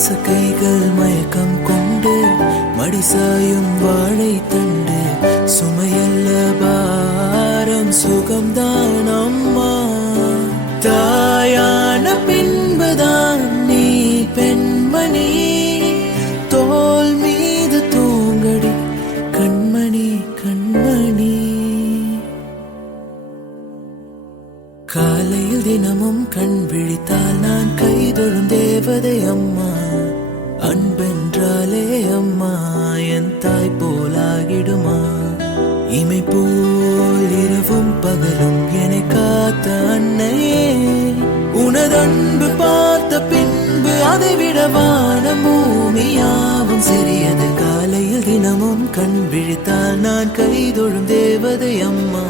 பாசக்கைகள் மயக்கம் கொண்டு மடிசாயும் வாழை தண்டு சுமையல்ல பாரம் சுகம்தான் அம்மா. தாயான பின்புதான் நீ பெண்மணி, தோல் மீது தூங்கடி கண்மணி கண்மணி. காலையில் தினமும் கண் விழித்தால் நான் கைதொழும் தேவதை அம்மா. அன்பென்றாலே அம்மா என் தாய் போலாகிடுமா. இமை போல் இரவும் பகலும் என்னை காத்த அன்னையே, உனதன்பு பார்த்த பின்பு அதை விட வானம் பூமியாவும் சிறியது. காலையில் தினமும் கண் விழித்தால் நான் கைதொழும் தேவதை அம்மா.